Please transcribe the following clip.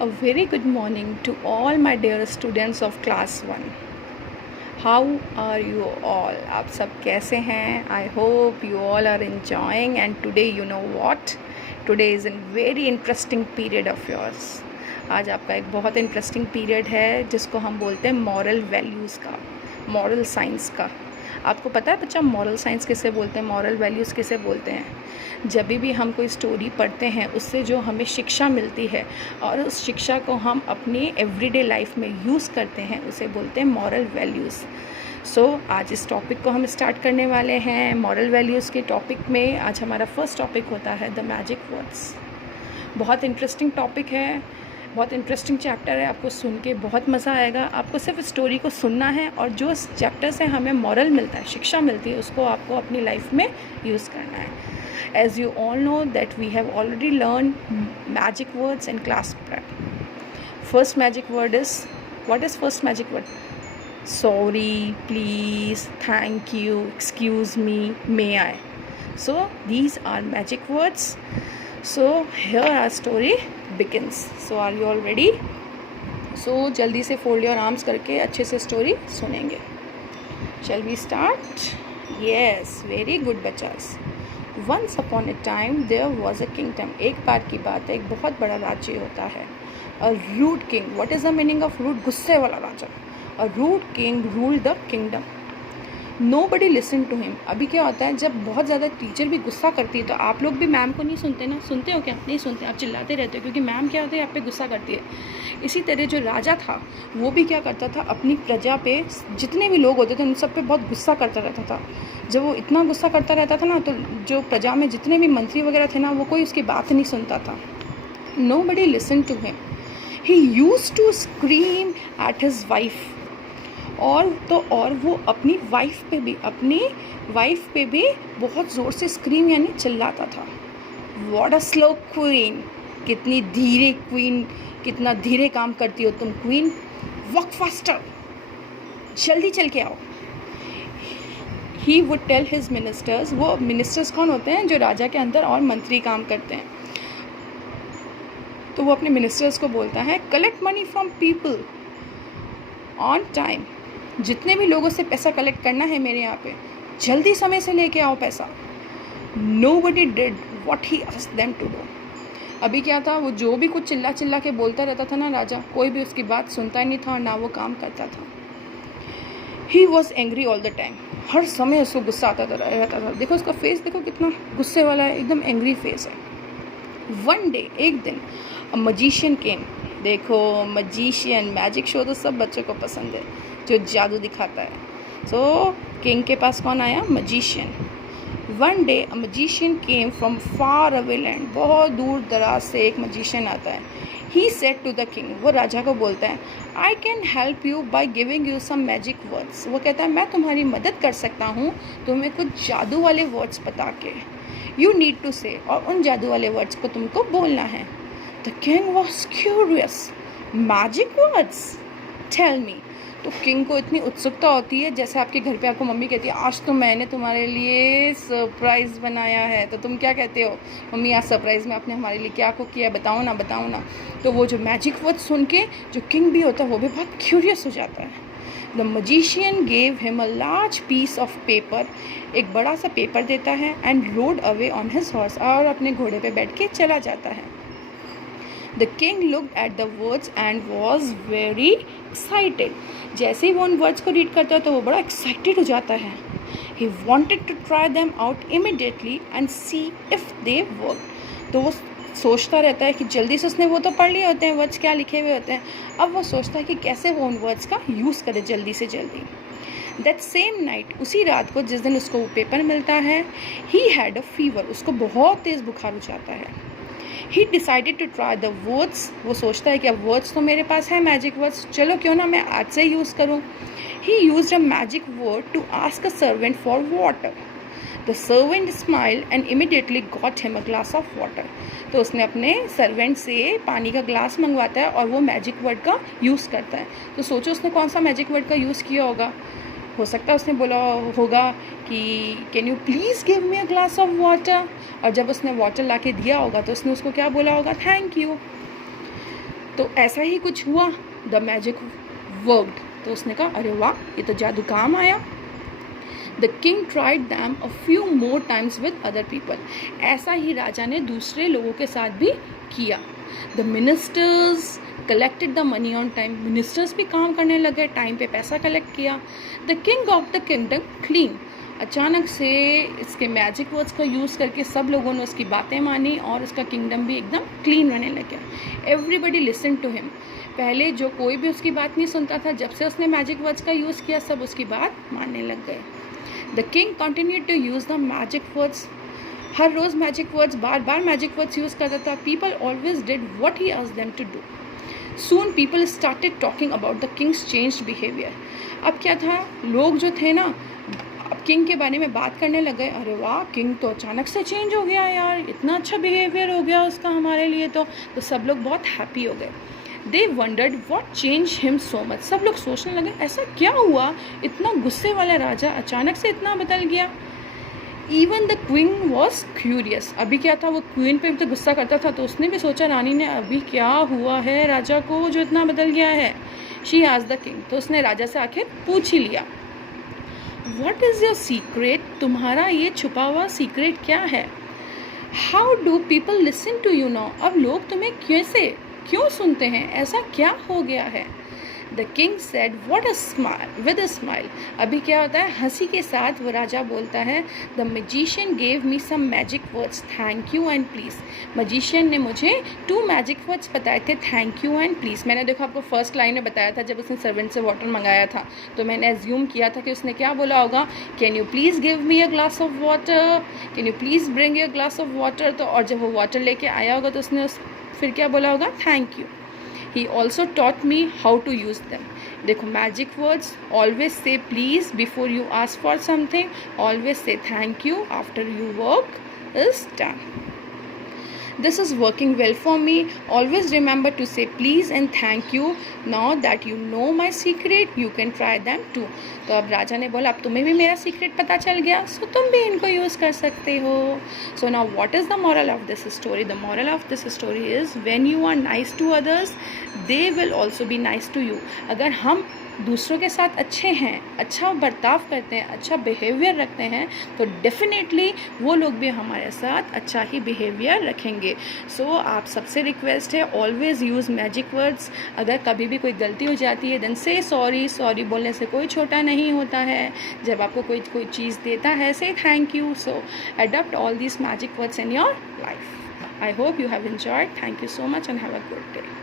A very good morning to all my dear students of class 1. How are you all? आप सब कैसे हैं? I hope you all are enjoying, and today you know what? Today is a very interesting period of yours. आज आपका एक बहुत interesting period है जिसको हम बोलते हैं मॉरल वैल्यूज़ का, मॉरल साइंस का। आपको पता है बच्चा मॉरल साइंस किसे बोलते हैं, मॉरल वैल्यूज़ किसे बोलते हैं? जब भी हम कोई स्टोरी पढ़ते हैं उससे जो हमें शिक्षा मिलती है और उस शिक्षा को हम अपनी एवरीडे लाइफ में यूज़ करते हैं उसे बोलते हैं मॉरल वैल्यूज़। सो आज इस टॉपिक को हम स्टार्ट करने वाले हैं। मॉरल वैल्यूज़ के टॉपिक में आज हमारा फर्स्ट टॉपिक होता है द मैजिक वर्ड्स। बहुत इंटरेस्टिंग टॉपिक है, बहुत इंटरेस्टिंग चैप्टर है। आपको सुन के बहुत मज़ा आएगा। आपको सिर्फ स्टोरी को सुनना है और जो इस चैप्टर से हमें मॉरल मिलता है, शिक्षा मिलती है, उसको आपको अपनी लाइफ में यूज़ करना है। As you all know that we have already learned magic words in class prep. First magic word is, what is first magic word? Sorry, please, thank you, excuse me, may I. So these are magic words. So here our story begins. So are you all ready? So जल्दी से fold your arms करके अच्छे से story सुनेंगे। Shall we start? Yes, very good बच्चास। Once upon a time there was a kingdom. एक बार की बात है, एक बहुत बड़ा राज्य होता है। A rude king, what is the meaning of rude? गुस्से वाला राजा। A rude king rule the kingdom. Nobody listen to him. अभी क्या होता है, जब बहुत ज़्यादा टीचर भी गुस्सा करती है तो आप लोग भी मैम को नहीं सुनते ना? सुनते हो क्या? नहीं सुनते, आप चिल्लाते रहते हो क्योंकि मैम क्या होता है, आप पे गुस्सा करती है। इसी तरह जो राजा था वो भी क्या करता था, अपनी प्रजा पे जितने भी लोग होते थे उन सब पे बहुत गुस्सा करता रहता था। जब वो इतना गुस्सा करता रहता था ना तो जो प्रजा में जितने भी मंत्री वगैरह थे ना वो कोई उसकी बात नहीं सुनता था। Nobody listen to him. He used to scream at his wife. और वो अपनी वाइफ पे भी बहुत ज़ोर से स्क्रीम यानी चिल्लाता था। व्हाट अ स्लो क्वीन, कितनी धीरे क्वीन, कितना धीरे काम करती हो तुम क्वीन। वर्क फास्टर, जल्दी चल के आओ। He would tell his ministers. वो मिनिस्टर्स कौन होते हैं? जो राजा के अंदर और मंत्री काम करते हैं। तो वो अपने मिनिस्टर्स को बोलता है, collect money from people on time. जितने भी लोगों से पैसा कलेक्ट करना है मेरे यहाँ पे, जल्दी समय से लेके आओ पैसा। Nobody did what he asked them to do. अभी क्या था, वो जो भी कुछ चिल्ला के बोलता रहता था ना राजा, कोई भी उसकी बात सुनता ही नहीं था और ना वो काम करता था। He was angry all the time. हर समय उसको गुस्सा आता रहता था। देखो उसका फेस, देखो कितना गुस्से वाला है, एकदम एंग्री फेस है। वन डे, एक दिन, अ मजिशियन केम। देखो मजिशियन, मैजिक शो तो सब बच्चों को पसंद है, जो जादू दिखाता है। सो किंग के पास कौन आया? Magician. One day a magician came from far away land. बहुत दूर दराज से एक मजिशियन आता है। He said to the king, वो राजा को बोलता है, I can help you by giving you some magic words. वो कहता है मैं तुम्हारी मदद कर सकता हूँ तुम्हें कुछ जादू वाले वर्ड्स बता के। यू नीड टू से, और उन जादू वाले वर्ड्स को तुमको बोलना है। The king was curious, magic words, tell me. तो किंग को इतनी उत्सुकता होती है, जैसे आपके घर पे आपको मम्मी कहती है आज तो मैंने तुम्हारे लिए सरप्राइज़ बनाया है, तो तुम क्या कहते हो? मम्मी आज सरप्राइज़ में आपने हमारे लिए क्या कुक किया, बताओ ना। तो वो जो मैजिक वर्ड सुन के जो किंग भी होता है वो भी बहुत क्यूरियस हो जाता है। The magician gave him a large piece of paper. एक बड़ा सा पेपर देता है and rode away on his horse, और अपने घोड़े पे बैठ के चला जाता है। The king looked at the words and was very excited. जैसे ही वो उन वर्ड्स को रीड करता है तो वो बड़ा एक्साइटेड हो जाता है। He wanted to try them out immediately and see if they work. तो वो सोचता रहता है कि जल्दी से, उसने वो तो पढ़ लिए होते हैं वर्ड्स क्या लिखे हुए होते हैं, अब वो सोचता है कि कैसे वो उन वर्ड्स का यूज़ करे जल्दी से जल्दी। दैट सेम नाइट, उसी रात को जिस दिन उसको वो पेपर मिलता है, ही हैड अ फीवर। उसको बहुत तेज़ बुखार हो जाता है। He decided to try the words. वो सोचता है कि अब वर्ड्स तो मेरे पास है मैजिक वर्ड्स, चलो क्यों ना मैं आज से यूज़ करूँ। He used a magic word to ask a servant for water. The servant smiled and immediately got him a glass of water. तो उसने अपने सर्वेंट से पानी का ग्लास मंगवाता है और वो मैजिक वर्ड का यूज़ करता है। तो सोचो उसने कौन सा मैजिक वर्ड का यूज़ किया होगा। हो सकता है उसने बोला होगा कि can you please give me a glass of water, और जब उसने वाटर ला के दिया होगा तो उसने उसको क्या बोला होगा? Thank you. तो ऐसा ही कुछ हुआ, द मैजिक वर्कड। तो उसने कहा अरे वाह, ये तो जादू काम आया। The king tried them a few more times with other people. ऐसा ही राजा ने दूसरे लोगों के साथ भी किया। The ministers collected the money on time. Ministers भी काम करने लगे, टाइम पे पैसा कलेक्ट किया। The king of the kingdom clean. अचानक से इसके मैजिक वर्ड्स का यूज़ करके सब लोगों ने उसकी बातें मानी और उसका किंगडम भी एकदम क्लीन रहने लग गया। Everybody listen to him. पहले जो कोई भी उसकी बात नहीं सुनता था, जब से उसने मैजिक वर्ड्स का यूज़ किया सब उसकी बात मानने लग गए। The king continued to use the magic words. हर रोज़ मैजिक वर्ड्स, बार बार मैजिक वर्ड्स यूज़ करता था। People always did what he asked them to do. Soon people started talking about the king's changed behaviour. अब क्या था, लोग जो थे ना अब किंग के बारे में बात करने लग गए। अरे वाह, किंग तो अचानक से चेंज हो गया यार, इतना अच्छा बिहेवियर हो गया उसका हमारे लिए। तो सब लोग बहुत हैप्पी हो गए। They wondered what change him so much. सब लोग सोचने लगे ऐसा क्या हुआ, इतना गुस्से वाला राजा अचानक से इतना बदल गया। Even the queen was curious. अभी क्या था, वो क्वीन पे भी तो गुस्सा करता था, तो उसने भी सोचा रानी ने अभी क्या हुआ है राजा को जो इतना बदल गया है। She asked the king. तो उसने राजा से आखिर पूछ ही लिया, वॉट इज़ योर सीक्रेट। तुम्हारा ये छुपा हुआ सीक्रेट क्या है। How do people listen to you now. अब लोग तुम्हें कैसे क्यों सुनते हैं, ऐसा क्या हो गया है। The king said what a smile with a smile. अभी क्या होता है, हंसी के साथ वो राजा बोलता है, the magician gave me some magic words, thank you and please. Magician ने मुझे 2 मैजिक वर्ड्स बताए थे, थैंक यू एंड प्लीज़। मैंने देखो आपको फर्स्ट लाइन में बताया था, जब उसने सर्वेंट से वाटर मंगाया था तो मैंने एज्यूम किया था कि उसने क्या बोला होगा, can you please give me a glass of water, can you please bring a glass of water. तो और जब वो वाटर लेके आया होगा तो उसने फिर क्या बोला होगा, thank you. He also taught me how to use them. देखो magic words, always say please before you ask for something, always say thank you after you work is done. This is working well for me. Always remember to say please and thank you. Now that you know my secret, you can try them too. तो अब राजा ने बोला अब तुम्हें भी मेरा secret पता चल गया, सो तुम भी इनको यूज़ कर सकते हो। So now what is the moral of this story. The moral of this story is when you are nice to others, they will also be nice to you. अगर हम दूसरों के साथ अच्छे हैं, अच्छा बर्ताव करते हैं, अच्छा बिहेवियर रखते हैं, तो डेफिनेटली वो लोग भी हमारे साथ अच्छा ही बिहेवियर रखेंगे। सो आप सबसे रिक्वेस्ट है, ऑलवेज़ यूज़ मैजिक वर्ड्स। अगर कभी भी कोई गलती हो जाती है देन से सॉरी। सॉरी बोलने से कोई छोटा नहीं होता है। जब आपको कोई चीज़ देता है से thank you. So adopt all these magic words in your life. I hope you have enjoyed. Thank you so much and have a good day.